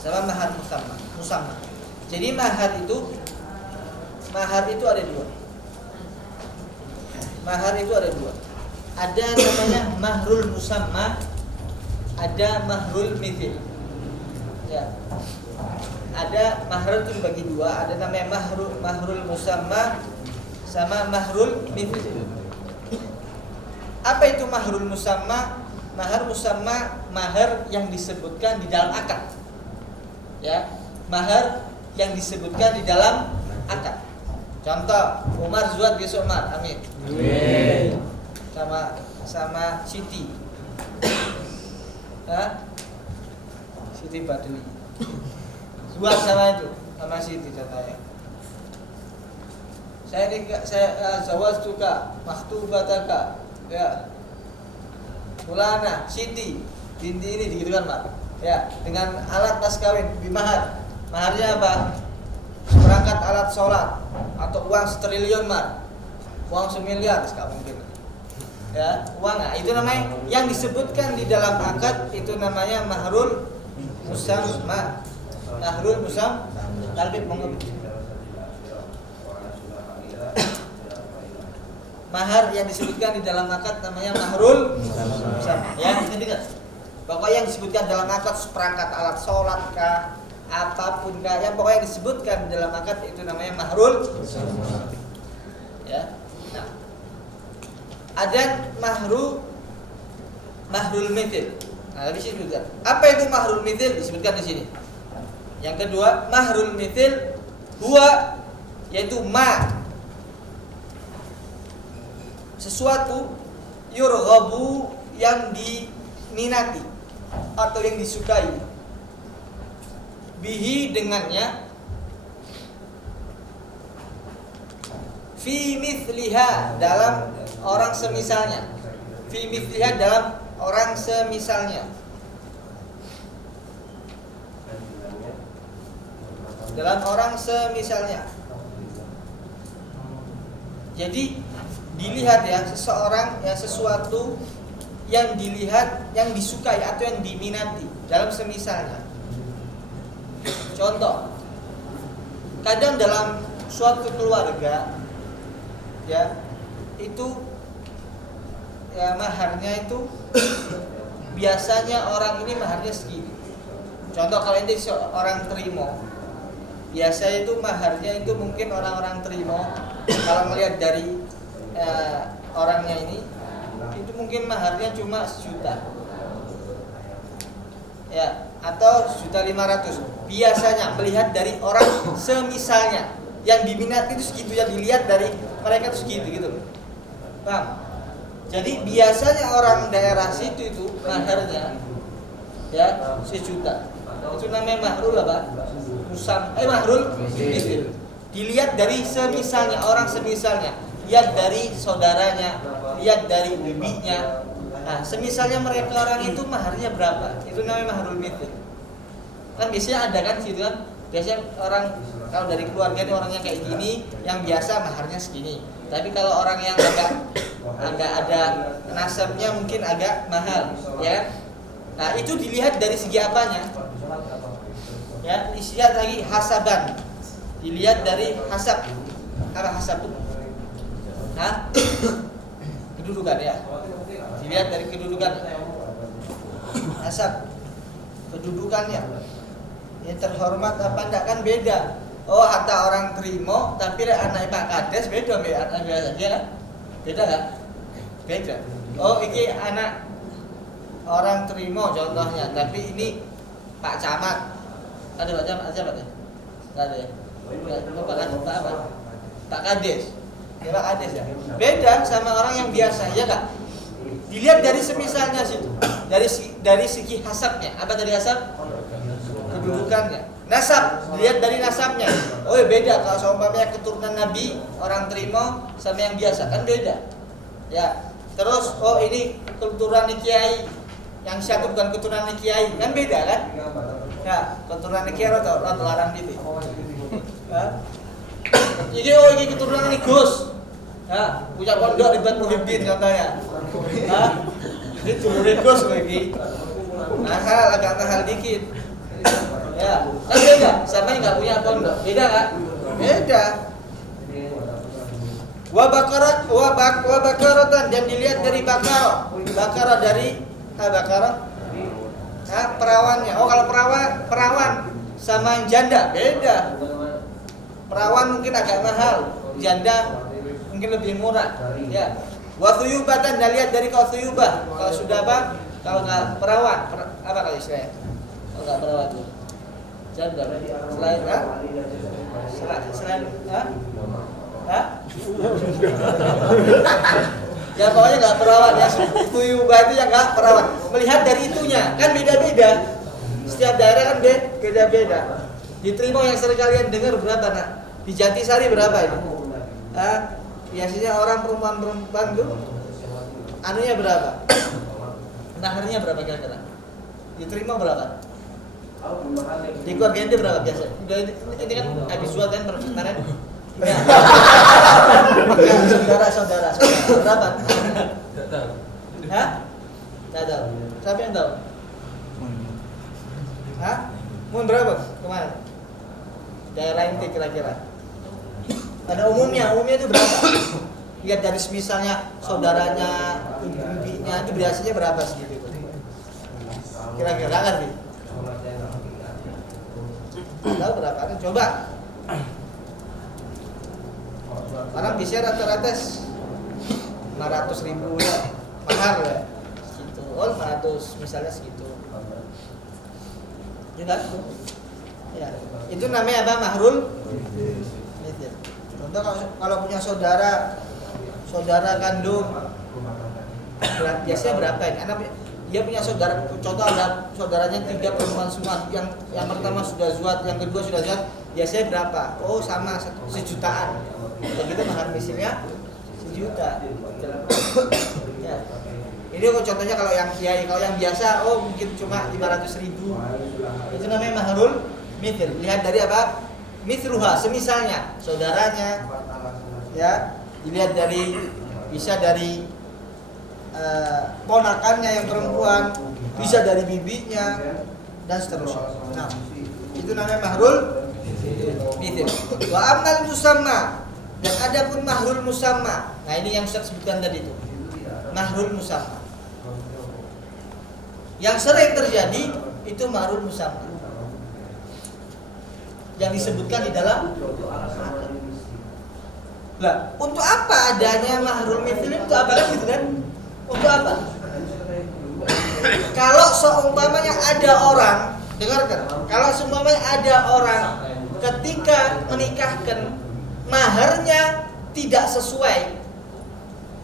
sama mahar musamma. Jadi mahar itu ada dua. Mahar itu ada dua. Ada namanya mahrul musamma, ada mahrul mithil. Ya. Ada mahar itu dibagi dua, ada namanya mahrul musamma sama mahrul mithil. Apa itu mahrul musamma? Mahar musamma mahar yang disebutkan di dalam akad. Ya, mahar yang disebutkan di dalam akad. Contoh, Umar Zuad besok Umar, amin. Amin. Sama Siti. Hah? Siti Badui. Zuad sama itu, sama Siti contohnya. Saya zawaz suka, maktubataka, ya. Fulana, Siti, binti ini gitu kan, Mak. Ya, dengan alat mas kawin, bimahar. Maharnya apa? Perangkat alat sholat atau uang 1 triliun, Mak. Uang 1 miliar, enggak mungkin. Ya, uang, nah, itu namanya yang disebutkan di dalam akad itu namanya mahrul musamma. Mahrul musamma. Talbib monggo. Mahar yang disebutkan di dalam akad namanya mahrul musamma. Ya, ini dengar. Pokoknya yang disebutkan dalam akad seperangkat alat sholat kah, apapun kah, yang pokoknya disebutkan di dalam akad itu namanya mahrul musamma. Ya. Nah, ada mahrul mithil. Nah, di sini juga. Apa itu mahrul mithil disebutkan di sini. Yang kedua, mahrul mithil huwa yaitu sesuatu yurghabu yang diminati atau yang disukai bihi dengannya fi mithliha dalam orang semisalnya jadi dilihat ya sesuatu yang dilihat, yang disukai atau yang diminati dalam semisalnya. Contoh, kadang dalam suatu keluarga ya itu ya maharnya itu biasanya orang ini maharnya segini. Contoh kalau ini orang terima, biasanya itu maharnya itu mungkin orang-orang terima kalau melihat dari orangnya ini itu mungkin maharnya cuma 1 juta ya atau 1.500.000 biasanya melihat dari orang semisalnya yang diminati itu segitu, yang dilihat dari mereka itu segitu gitu, paham? Jadi biasanya orang daerah situ itu maharnya ya 1 juta, itu namanya mahrul apa? Mahrul mithil. Dilihat dari semisalnya, orang semisalnya, lihat dari saudaranya, lihat dari bibinya. Nah, semisalnya mereka orang itu maharnya berapa? Itu namanya mahrul mithil. Kan biasanya ada kan situ kan? Biasanya orang kalau dari keluarga ini orangnya kayak gini, yang biasa maharnya segini. Tapi kalau orang yang agak ada nasabnya mungkin agak mahal, ya. Nah, itu dilihat dari segi apanya? Ya, dilihat lagi hasaban. Dilihat dari hasab. Apa hasab itu? Hah? Kedudukan ya. Dilihat dari kedudukan. Hasab. Kedudukannya. Yang terhormat apa enggak kan beda. Oh, hatta orang terima tapi anak Pak Kades beda mbek anak biasa kan? Beda kan? Beda. Oh, ini anak orang terima contohnya, tapi ini Pak Camat. Ada Pak Camat aja Pak ya? Enggak ada ya? Pak Kades. Ya Pak Kades ya. Beda sama orang yang biasa, ya enggak? Dilihat dari semisalnya situ. Dari segi hasabnya. Apa tadi hasab? Kedudukannya. Nasab, dilihat dari nasabnya. Oh ya beda kalau seumpamanya keturunan Nabi, orang terima sama yang biasa kan beda. Ya. Terus oh ini keturunan kiai, yang satu bukan keturunan kiai, kan beda kan? Ya, keturunan kiai atau larang gitu. Ini keturunan ini Gus. Ya, punya pondok di Batu Muhyiddin contohnya. Ini turunin Gus lagi. Mahal, agak mahal dikit. Ya, kan beda. Sama yang nggak punya pondok, beda nggak? Beda. Wabakaratan dan dilihat dari bakaro dari bakaro, perawannya. Oh kalau perawan sama yang janda beda. Perawan mungkin agak mahal, janda mungkin lebih murah. Ya. Wathuyubatan dan lihat dari kalau thuyubah. Kalau sudah apa? Kalau nggak perawan, apa kalau istilahnya? Kalau nggak perawan tuh janda. Selain ya pokoknya nggak perawan ya. Thuyubah itu yang nggak perawan. Melihat dari itunya kan beda-beda. Setiap daerah kan beda-beda. Diterima yang sering kalian dengar berapa nak? Di Jatisari berapa ini? Biasanya orang perempuan tuh anunya berapa? Maharnya berapa kira-kira? Diterima berapa? Di keluarga ente berapa biasa? Ini kan habis jual kan kemarin. Ya. Saudara berapa? Tidak tahu. Hah? Tidak tahu. Siapa yang tahu? Hah? Mun berapa kemarin? Daerah ente kira-kira? Pada umumnya itu berapa? Lihat dari misalnya saudaranya, ibu-ibunya itu biasanya berapa segitu? Kira-kira kan nih? Tahu berapa kan? Coba. Orang bisa rata-rata 500.000 ya, mahar ya. Segitu. Oh 500 misalnya segitu. Ya kan? Ya. Itu namanya apa? Mahrul. Contoh kalau punya saudara kandung, biasanya berapa ini? Anak dia punya saudara, contoh ada saudaranya 3 perempuan semua, yang pertama sudah zuat, yang kedua sudah zuat, biasanya berapa? Oh sama 1 jutaan. Begitu mahar misalnya 1 juta. Ya. Ini contohnya kalau yang kiai, kalau yang biasa, oh mungkin cuma 500.000. Itu namanya mahrul mithil. Lihat dari apa? Mithruha, semisalnya saudaranya, ya, dilihat dari bisa dari ponakannya yang perempuan, bisa dari bibinya dan seterusnya. Nah, itu namanya mahrul mithil. Wa amnal musamma, dan adapun mahrul musamma. Nah, ini yang saya sebutkan tadi itu. Mahrul musamma. Yang sering terjadi itu mahrul musamma. Yang disebutkan di dalam akad. Lah, untuk apa adanya mahrul mithil itu apa kan gitu kan? Untuk apa? Kalau seumpamanya ada orang, dengarkan, kalau seumpamanya ada orang ketika menikahkan maharnya tidak sesuai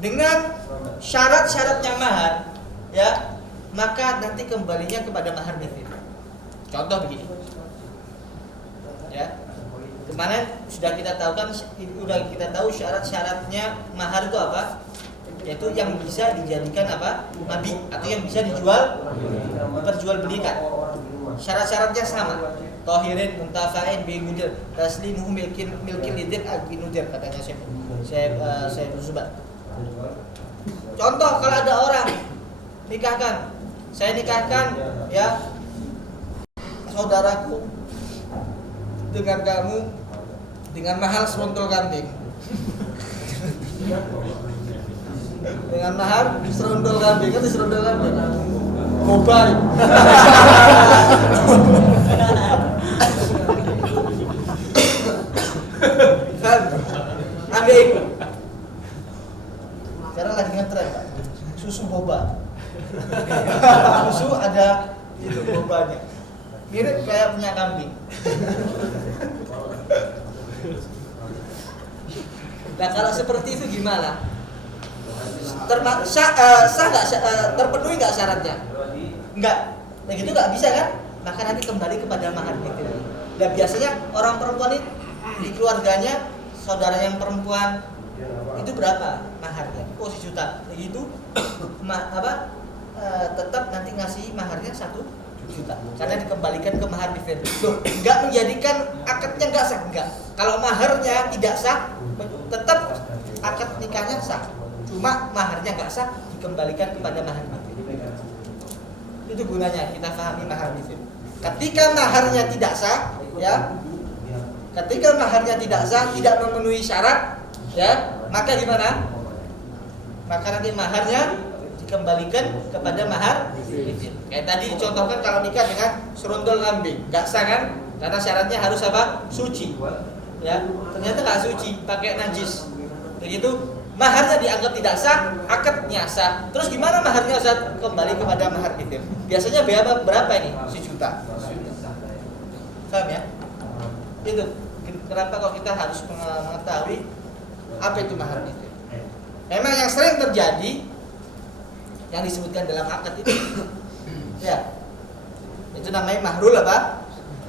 dengan syarat-syaratnya mahar, ya, maka nanti kembalinya kepada mahar mithil. Contoh begini. Ya. Kemarin sudah kita tahu kan, syarat-syaratnya mahar itu apa? Yaitu yang bisa dijadikan apa? Nabi, atau yang bisa diperjualbelikan. Syarat-syaratnya sama. Tahirin, muntafa'in, bi'mudir, taslimuhu milkin lidir, bi'nudir, katanya saya bersubat. Contoh kalau ada orang saya nikahkan ya saudaraku dengan kamu dengan mahal serondol kambing. Dengan mahal serondol kambing, kan serondol kambing. Mobile. Kan ambil ikut. Sekarang lagi ngetren, Pak. Susu boba. Susu ada itu bobanya. Mirip kayak punya kambing. Nah kalau seperti itu gimana? Terpenuhi nggak syaratnya? Nggak. Nah gitu nggak bisa kan? Maka nanti kembali kepada mahar mithil. Dan biasanya orang perempuan ini di keluarganya saudara yang perempuan itu berapa maharnya? Oh 1 juta. Begitu tetap nanti ngasih maharnya 1 juta karena dikembalikan ke mahar mithil. Loh, enggak menjadikan akadnya enggak sah, enggak. Kalau maharnya tidak sah, tetap akad nikahnya sah. Cuma maharnya enggak sah, dikembalikan kepada mahar mithil. Itu gunanya kita pahami mahar mithil. Ketika maharnya tidak sah, ya, ketika maharnya tidak sah, tidak memenuhi syarat, ya, maka gimana? Maka nanti maharnya dikembalikan kepada mahar mithil. Kayak tadi dicontohkan kalau nikah dengan serundul kambing, nggak sah kan? Karena syaratnya harus apa? Suci. Ya, ternyata nggak suci, pakai najis. Begitu, maharnya dianggap tidak sah, akadnya sah. Terus gimana maharnya sah? Kembali kepada mahar mithil. Biasanya berapa ini? 1 juta. Paham ya? Itu kenapa kalau kita harus mengetahui apa itu mahar mithil. Memang yang sering terjadi yang disebutkan dalam akad itu, ya, itu namanya mahrul apa?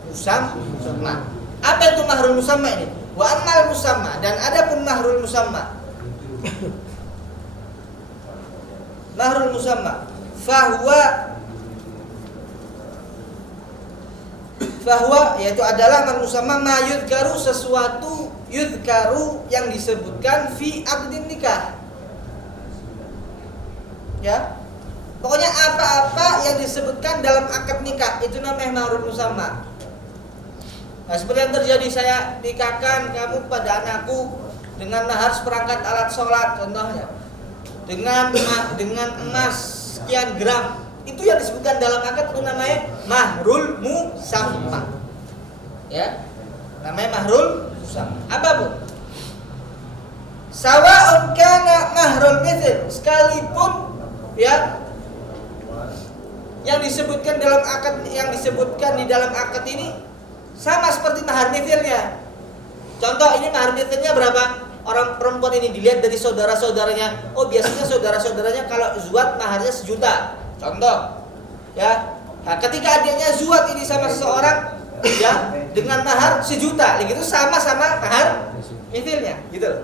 Musamma. Apa itu mahrul musamma ini? Wa amal musamma, dan adapun mahrul musamma. Mahrul musamma fahuwa yaitu adalah mahrul musamma ma yudhkaru, sesuatu yudhkaru yang disebutkan fi aqdin nikah. Ya. Pokoknya apa-apa yang disebutkan dalam akad nikah itu namanya mahrul musamma. Nah, seperti yang terjadi, saya nikahkan kamu pada anakku dengan mahar seperangkat alat sholat contohnya, dengan emas sekian gram, itu yang disebutkan dalam akad itu namanya mahrul musamma. Ya, namanya mahrul musamma. Apapun, sawa'un kana mahrul mithil, sekalipun ya yang disebutkan dalam akad, yang disebutkan di dalam akad ini sama seperti mahar mithilnya. Contoh, ini mahar mithilnya berapa? Orang perempuan ini dilihat dari saudara-saudaranya. Oh, biasanya saudara-saudaranya kalau zuat maharnya 1 juta. Contoh, ya. Nah, ketika adiknya zuat ini sama seseorang, ya, dengan mahar 1 juta, gitu sama-sama mahar mithilnya, gitu loh.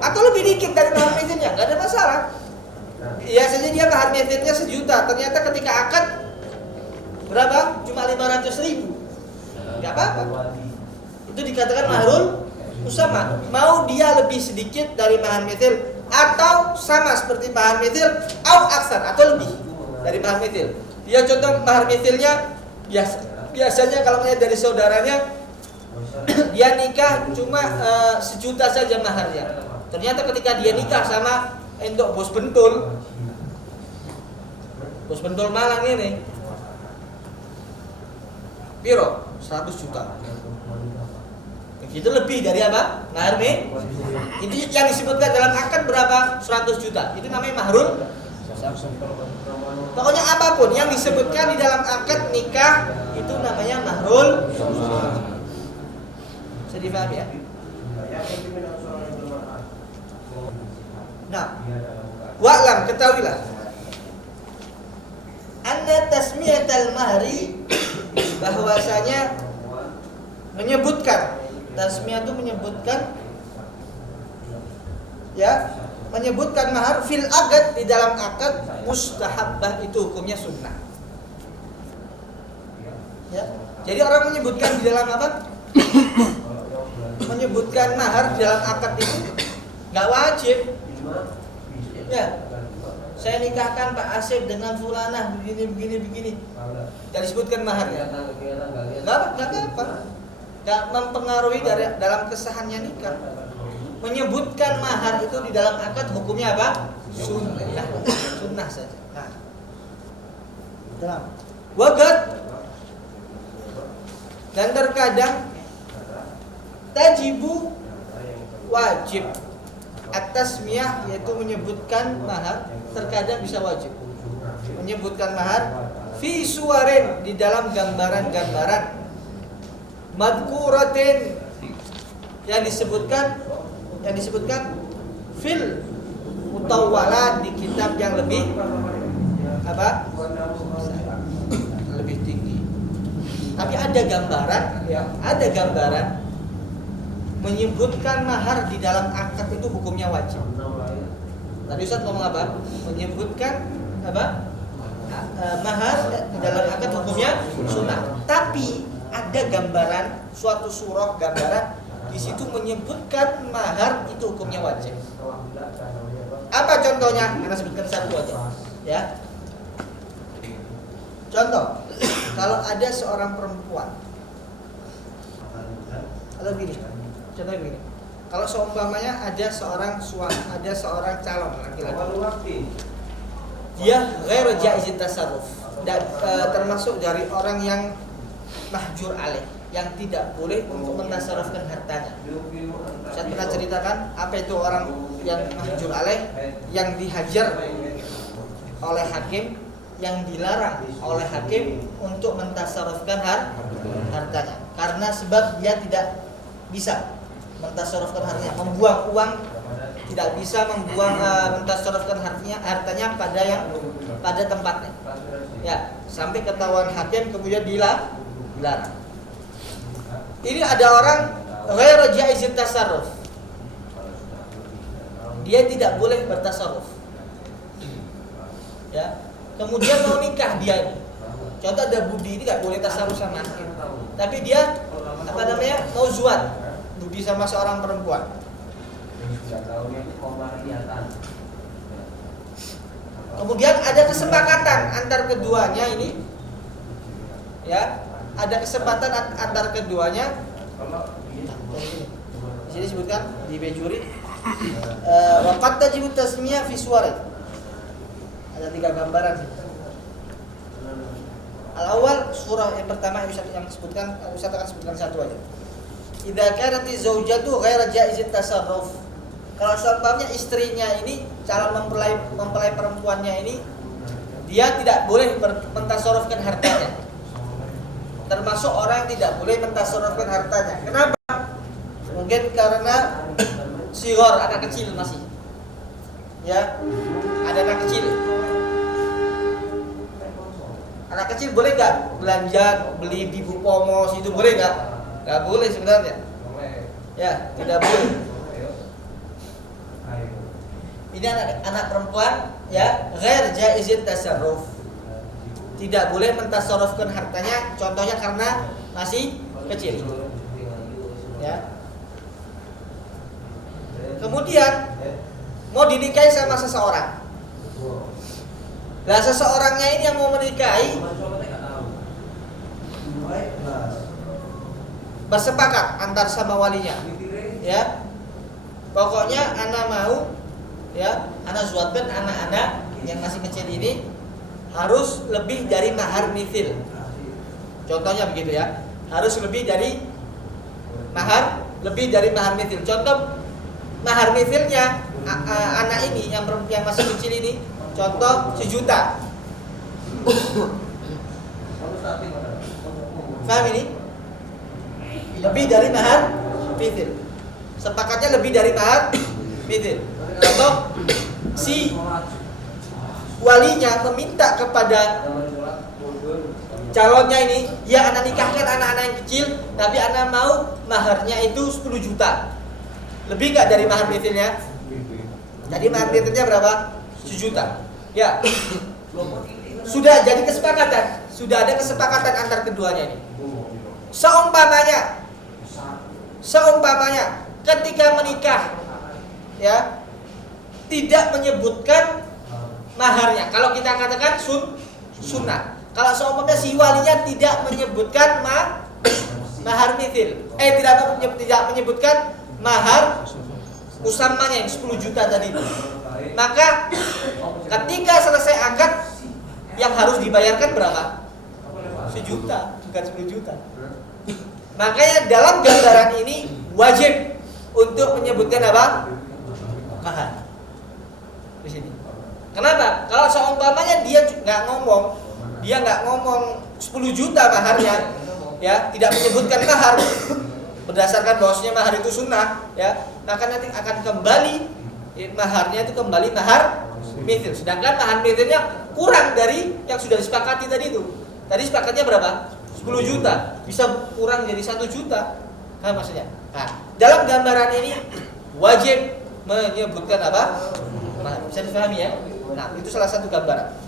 Atau lebih dikit dari mahar mithilnya, nggak ada masalah. Biasanya dia mahar mithilnya 1 juta, ternyata ketika akad berapa? Cuma 500.000. Enggak apa-apa. Itu dikatakan mahrul musamma. Mau dia lebih sedikit dari mahar mithil atau sama seperti mahar mithil, au aksar, atau lebih dari mahar mithil. Dia contoh mahar mithilnya biasanya kalau melihat dari saudaranya dia nikah cuma 1 juta saja maharnya. Ternyata ketika dia nikah sama untuk bos bentul Malang ini, piro? 100 juta. Itu lebih dari apa? Mahar mithil. Itu yang disebutkan dalam akad berapa? 100 juta. Itu namanya mahrul. Pokoknya apapun yang disebutkan di dalam akad nikah itu namanya mahrul. Bisa dipahami ya? Nah, wa'lam, ketahuilah, anna tasmiyatal mahri, bahwasanya menyebutkan, tasmiyah itu menyebutkan, ya, menyebutkan mahar fil aqd, di dalam akad, mustahabbah, itu hukumnya sunnah. Ya. Jadi orang menyebutkan di dalam apa? Menyebutkan mahar di dalam akad itu nggak wajib. Ya, saya nikahkan Pak Asep dengan fulanah begini. Tidak disebutkan maharnya. Nggak apa-apa. Nggak mempengaruhi dalam kesahannya nikah. Menyebutkan mahar itu di dalam akad hukumnya apa? Sunnah saja. Nah, tenang. Wagat, dan terkadang tajibu, wajib. At-tasmiyah yaitu menyebutkan mahar, terkadang bisa wajib. Menyebutkan mahar fi suwarin, di dalam gambaran-gambaran, madhkuratin, yang disebutkan fil mutawwalat, di kitab yang lebih apa? Lebih tinggi. Tapi ada gambaran, ya, ada gambaran menyebutkan mahar di dalam akad itu hukumnya wajib. Tadi Ustaz ngomong apa? Menyebutkan apa? Mahar di dalam akad hukumnya sunnah. Tapi ada gambaran, suatu surah gambaran di situ menyebutkan mahar itu hukumnya wajib. Apa contohnya? Kita sebutkan satu aja, ya. Contoh, kalau ada seorang perempuan, atau begini, contohnya begini, kalau seumpamanya ada seorang suami, ada seorang calon laki-laki, dia ghairu jaizit tasarruf, dan termasuk dari orang yang mahjur alaih, yang tidak boleh untuk mentasarrufkan hartanya. Saya pernah ceritakan apa itu orang yang mahjur alaih, yang dihajar oleh hakim, yang dilarang oleh hakim untuk mentasarrufkan hartanya, karena sebab dia tidak bisa mentasarrufkan hartanya, membuang uang, tidak bisa membuang mentasarrufkan hartanya pada tempatnya. Ya, sampai ketahuan hakim kemudian dilarang. Ini ada orang ghairu jaizit tasarruf. Dia tidak boleh bertasarruf. Ya. Kemudian mau nikah dia ini. Contoh ada Budi ini tidak boleh tasarruf sama hakim. Tapi dia mau zuat. Budi sama seorang perempuan. Kemudian ada kesepakatan antar keduanya ini. Ya, ada kesempatan antar keduanya. Di sini disebutkan di Bejuri waqad tajibu tasmiyah fi suwarin. Ada 3 gambaran sih. Al-awwal surah yang pertama yang disebutkan, Ustaz akan sebutkan satu aja. Idza kanati zaujatu ghairu jaizit tasarruf. Kalau seumpamanya istrinya ini, calon mempelai perempuannya ini, dia tidak boleh mentasarrufkan hartanya. Termasuk orang yang tidak boleh mentasarrufkan hartanya. Kenapa? Mungkin karena sighar, anak kecil masih. Ya, ada anak kecil. Anak kecil boleh nggak belanja, beli di Bupomos itu boleh nggak? Nggak boleh sebenarnya. Ya, tidak boleh. Ini anak perempuan, ya, ghair jaizit tasarruf. Tidak boleh mentasarrufkan hartanya, contohnya karena masih kecil. Ya. Kemudian mau dinikahi sama seseorang. Nah, seseorangnya ini yang mau menikahi bersepakat antar sama walinya. Ya. Pokoknya anak mau, ya, anak zuatkan anak-anak yang masih kecil ini harus lebih dari mahar mithil. Contohnya begitu ya. Harus lebih dari mahar mithil. Contoh mahar mithilnya anak ini yang masih kecil ini, contoh 1 juta. Paham ini? Lebih dari mahar mithil. Sepakatnya lebih dari mahar mithil. Contoh, si walinya meminta kepada calonnya ini, ya anak nikahkan anak-anak yang kecil, tapi anak mau maharnya itu 10 juta. Lebih nggak dari mahar mithilnya? Jadi mahar mithilnya berapa? 1 juta. Ya. Sudah jadi kesepakatan, sudah ada kesepakatan antar keduanya ini. Seumpamanya ketika menikah, ya, tidak menyebutkan maharnya. Kalau kita katakan sunnah. Kalau seumpamanya si walinya tidak menyebutkan mahar mithil, tidak menyebutkan mahar usamanya yang 10 juta tadi, maka ketika selesai akad yang harus dibayarkan berapa? 1 juta, bukan 10 juta. Makanya dalam gambaran ini wajib untuk menyebutkan apa? Mahar. Di sini. Kenapa? Kalau seumpamanya dia nggak ngomong 10 juta maharnya, ya, tidak menyebutkan mahar berdasarkan bahwasanya mahar itu sunnah, ya, maka nanti akan kembali maharnya itu kembali mahar mithil. Sedangkan mahar mithilnya kurang dari yang sudah disepakati tadi itu. Tadi sepakatnya berapa? 10 juta, bisa kurang jadi 1 juta. Nah, maksudnya. Nah, dalam gambaran ini wajib menyebutkan apa? Bisa dipahami ya? Nah, itu salah satu gambaran.